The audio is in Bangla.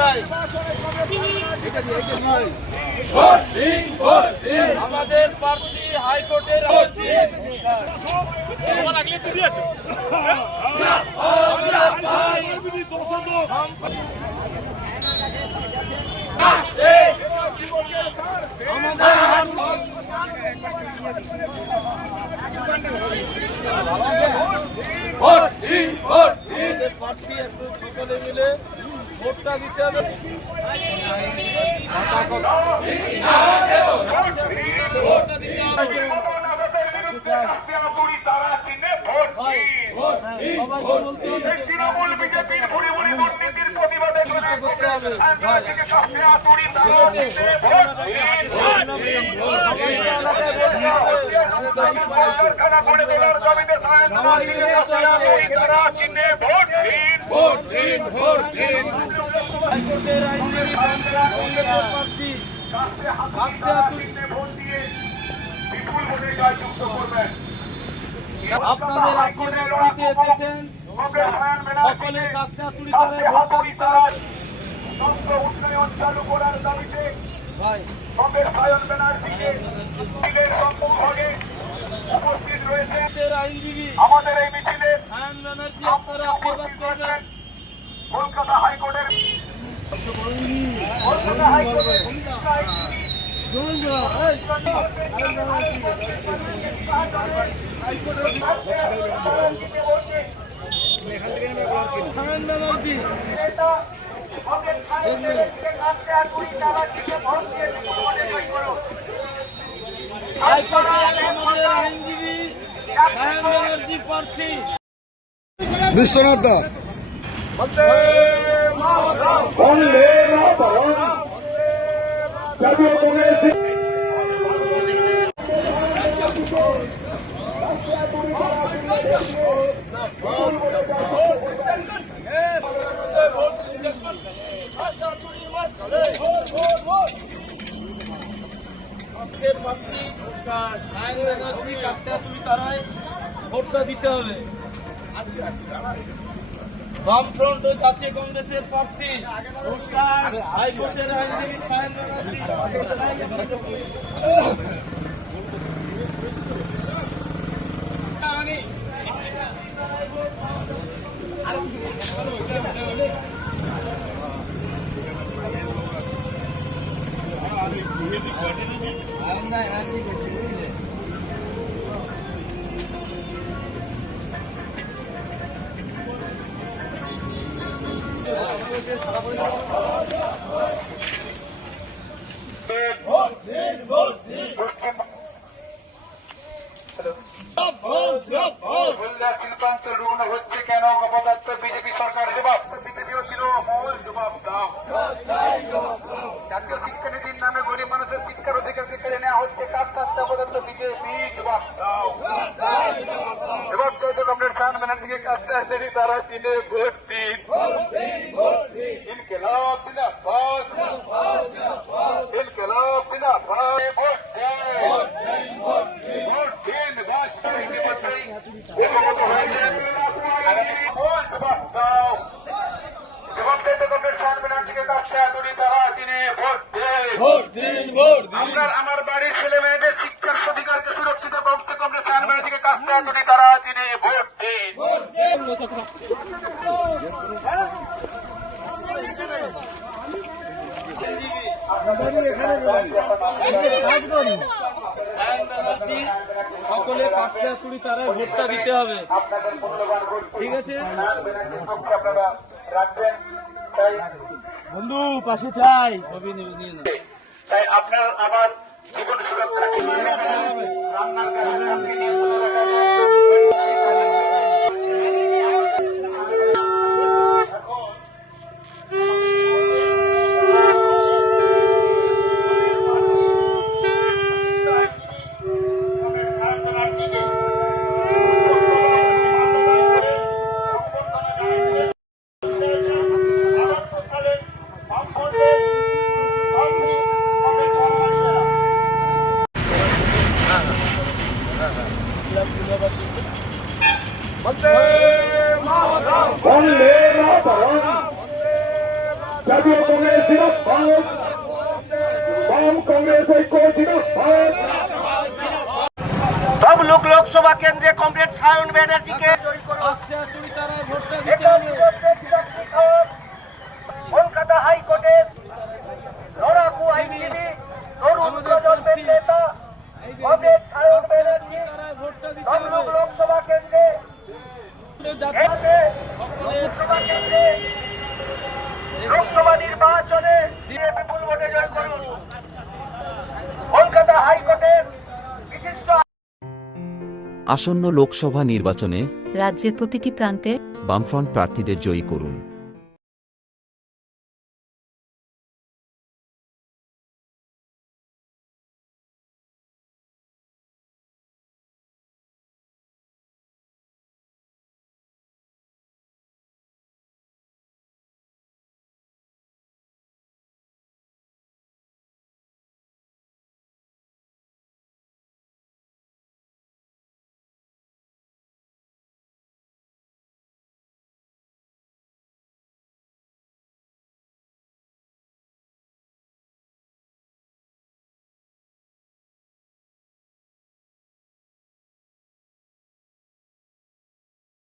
চাই। আমাদের প্রার্থী হাইকোর্টের প্রার্থী একটু সকলে মিলে ভোটটা দিতে হবে। তৃণমূল বিজেপির পরিমণি দুর্নীতির প্রতিবাদে কারখানা করে দেওয়ার দাবিতে তারা চিহ্নে ভোট দিন, ভোট দিন, ভোট দিন। হাইকোর্টের আইনজীবী প্রার্থী ভোট দিয়ে বিপুল ভোটে জয়যুক্ত করবেন। আপনাদের আশীর্বাদ দিতে এসেছেন, সকলের কাজটা তুলি তারায় ভোটটা দিতে হবে। উন্নয়ন চালু করার দাবিতে ভাই সায়ন ব্যানার্জিকে সম্মুখে উপস্থিত রয়েছে আইনজীবী আমাদের এই মিছিলে। সায়ন ব্যানার্জি আপনারা আশীর্বাদ করবেন। কলকাতা হাইকোর্টের সায়ন ব্যানার্জি আমাদের আইনজীবী সায়ন ব্যানার্জি প্রার্থী বিশ্বনাথ দা ভোটটা দিতে হবে। বামফ্রন্ট ও জাতীয় কংগ্রেসের প্রার্থী হাইকোর্টের আইনজীবী সায়ন শিল্পান্ত রুগ্ন হচ্ছে কেন অপদার্থ বিজেপি সরকার জবাব বিজেপিও ছিল মূল জবাব দাও। জাতীয় শিক্ষানীতির নামে গরিব মানুষের শিক্ষার অধিকারকে কেড়ে নেওয়া হচ্ছে কার কাছে অপদার্থ বিজেপি জবাব দাও। জবাব চাইতে কমরেড সায়ন ব্যানার্জিকে কাজটা আসেনি তারা চিনে ভোট দিন। ইনকিলাব জিন্দাবাদ, ইনকিলাব জিন্দাবাদ। ভোট দিন, ভোট দিন। আমার বাড়ির ছেলে মেয়েদের শিক্ষার অধিকারকে সুরক্ষিত করতে কমরেড সায়ন ব্যানার্জিকে কাজটা তুলি তারা চিনে ভোট দিন। সকলে 5 তারায় ভোটটা দিতে হবে। আপনাদের মূল্যবান ভোট ঠিক আছে আপনারা রাখবেন। তাই বন্ধু পাশে চাই ছবি নিয়ে না। তাই আপনার আমার জীবন সুরক্ষা রান্নার কাজে জাতীয় কংগ্রেস জিন্দাবাদ, বাম কংগ্রেস ঐক্য জিন্দাবাদ। তমলুক লোকসভা কেন্দ্রে কমরেড সায়ন ব্যানার্জিকে জয়ী করুন। কাস্তে চুরি তারায় ভোটটা দিতে হবে। কলকাতা হাইকোর্টের লড়াকু আইনজীবী তরুণ প্রজন্মের নেতা কমরেড সায়ন ব্যানার্জি তারায় ভোটটা দিতে তমলুক হবে। লোকসভা কেন্দ্রে জাতীয় লোকসভা কেন্দ্রে লোকসভা নির্বাচনে বিপুল ভোটে জয় করুন। কলকাতা হাইকোর্টের বিশিষ্ট আসন্ন লোকসভা নির্বাচনে রাজ্যের প্রতিটি প্রান্তে বামফ্রন্ট প্রার্থীদের জয়ী করুন।